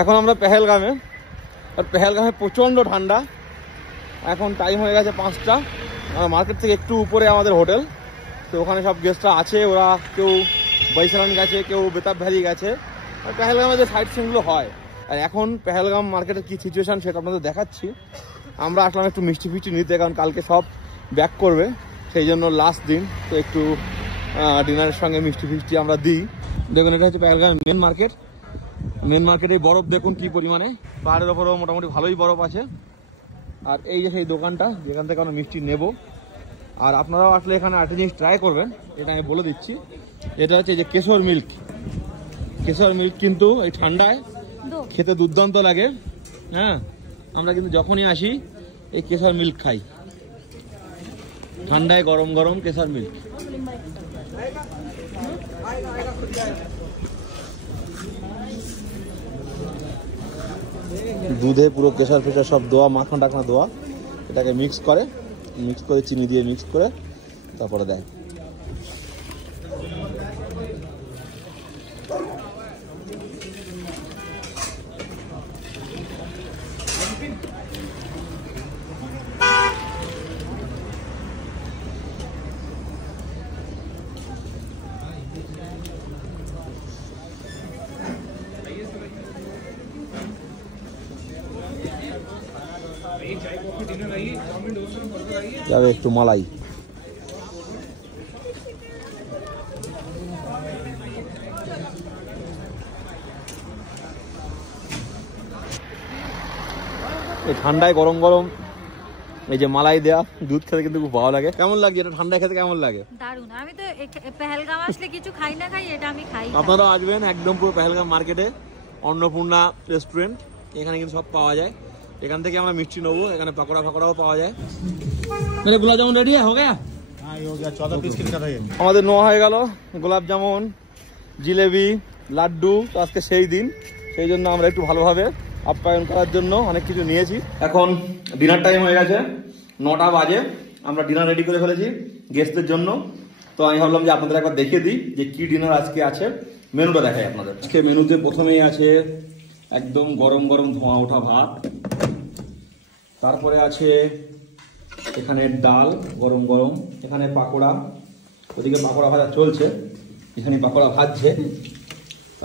এখন আমরা পেহেলগামে, আর পেহেলগামে প্রচণ্ড ঠান্ডা। এখন টাইম হয়ে গেছে 5টা। মার্কেট থেকে একটু উপরে আমাদের হোটেল, তো ওখানে সব গেস্টরা আছে। ওরা কেউ বৈশালান গেছে, কেউ বেতাব ভ্যালি গেছে। আর পেহেলগামে যে সাইট সিনগুলো হয়, আর এখন পেহেলগাম মার্কেটের কী সিচুয়েশান সেটা আপনাদের দেখাচ্ছি। আমরা আসলাম একটু মিষ্টি ফিষ্টি নিতে, কারণ কালকে সব ব্যাক করবে, সেই জন্য লাস্ট দিন, তো একটু ডিনারের সঙ্গে মিষ্টি ফিষ্টি আমরা দিই। দেখুন, এটা হচ্ছে পেহেলগাম মেন মার্কেট। মেন মার্কেটে বরফ দেখুন কি পরিমাণে, পাহাড়ের ওপরেও মোটামুটি ভালোই বরফ আছে। আর এই যে সেই দোকানটা যেখান থেকে আমরা মিষ্টি নেব। আর আপনারাও আসলে এখানে একটা জিনিস ট্রাই করবেন, এটা আমি বলে দিচ্ছি। এটা হচ্ছে যে কেশর মিল্ক। কেশর মিল্ক কিন্তু এই ঠান্ডায় খেতে দুর্দান্ত লাগে। হ্যাঁ, আমরা কিন্তু যখনই আসি এই কেশর মিল্ক খাই, ঠান্ডায় গরম গরম কেশর মিল্ক। দুধে পুরো কেশর ফেশর সব দেওয়া, মাখন টাখনা দেওয়া, এটাকে মিক্স করে চিনি দিয়ে মিক্স করে তারপরে দেয়। যাবে একটু মালাই। এই ঠান্ডায় গরম গরম এই যে মালাই দেয়া দুধ খেতে কিন্তু খুব ভালো লাগে। কেমন লাগে এটা ঠান্ডায় খেতে? কেমন লাগে? দারুণ। আমি তো পেহেলগাম আসলে কিছু খাই না, এটা আমি খাই। আপনারা আসবেন একদম পুরো পেহেলগাম মার্কেটে, অন্নপূর্ণা রেস্টুরেন্ট, এখানে কিন্তু সব পাওয়া যায়। এখান থেকে আমরা মিষ্টি নেবো, এখানে পাকোড়া ফাকোড়াও পাওয়া যায়। গোলাপ জামুন রেডি হয়ে গেছে? আমাদের নেওয়া হয়ে গেল গোলাপ জামুন, জিলেবি, লাড্ডু। তো আজকে সেই দিন, সেই জন্য আমরা একটু ভালোভাবে আপ্যায়ন করার জন্য অনেক কিছু নিয়েছি। এখন ডিনার টাইম হয়ে গেছে, 9টা বাজে। আমরা ডিনার রেডি করে ফেলেছি গেস্টদের জন্য। তো আমি ভাবলাম যে আপনাদের একবার দেখিয়ে দিই যে কি ডিনার আজকে আছে। মেনুটা দেখাই আপনাদের। আজকে মেনুতে প্রথমেই আছে একদম গরম গরম ধোঁয়া ওঠা ভাত, তারপরে আছে এখানে ডাল গরম গরম, এখানে পাকোড়া, ওদিকে পাকোড়া ভাজা চলছে, এখানে পাকোড়া ভাজছে।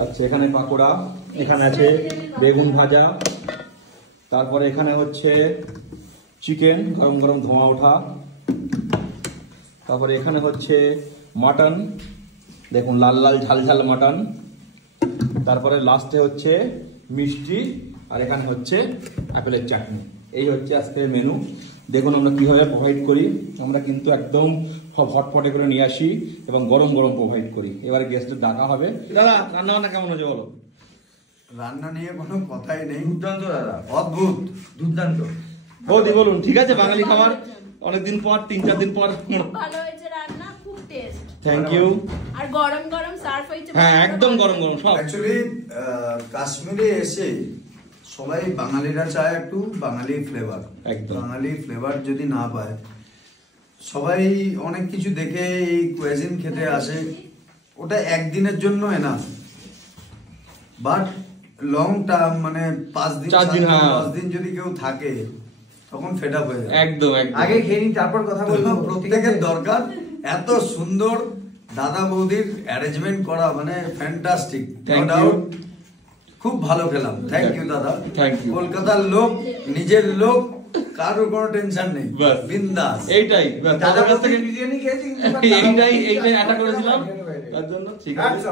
আচ্ছা, এখানে পাকোড়া, এখানে আছে বেগুন ভাজা, তারপরে এখানে হচ্ছে চিকেন গরম গরম ধোঁয়া ওঠা, তারপরে এখানে হচ্ছে মাটন, দেখুন লাল লাল ঝাল ঝাল মাটন, তারপরে লাস্টে হচ্ছে মিষ্টি, আর এখানে হচ্ছে আপেলের চাটনি। এই হচ্ছে আজকের মেনু। দেখুন আমরা কিভাবে প্রোভাইড করি। আমরা কিন্তু একদম হটপটে করে নিয়ে আসি এবং গরম গরম প্রোভাইড করি। এবারে গেস্টের ডাকা হবে। দাদা, রান্না বান্না কেমন হচ্ছে বলো? রান্না নিয়ে কোনো কথাই নেই, দুর্দান্ত দাদা, অদ্ভুত, দুর্দান্ত। বৌদি বলুন। ঠিক আছে, বাঙালি খাবার অনেকদিন পর, 3-4 দিন পর। ভালো হয়েছে রান্না, খুব টেস্ট। Thank you. আর গরম গরম সার্ভ হয়েছে। হ্যাঁ, একদম গরম গরম সব। অ্যাকচুয়ালি কাশ্মীরে এসে সবাই বাঙালিরা চায় একটু বাঙালি ফ্লেভার। বাঙালি ফ্লেভার যদি না পায়, সবাই অনেক কিছু দেখে এই কুইজিন খেতে আসে, ওটা একদিনের জন্য এনাফ। বাট লং টার্ম মানে 5 দিন 10 দিন যদি কেউ থাকে, তখন ফেড আপ হয়ে যায়। একদম আগে খেয়ে নি, তারপর কথা বলবো। প্রত্যেকের দরকার। এত সুন্দর দাদা বৌদির অ্যারেঞ্জমেন্ট করা, মানে ফ্যান্টাস্টিক। খুব ভালো খেলাম। থ্যাংক ইউ দাদা। কলকাতার লোক, নিজের লোক, কারোর কোনো টেনশন নেই, বিন্দাস। এইটাই দাদার কাছ থেকে বিরিয়ানি খেয়েছি, এইটাই আশা করেছিলাম, তার জন্য ঠিক আছে।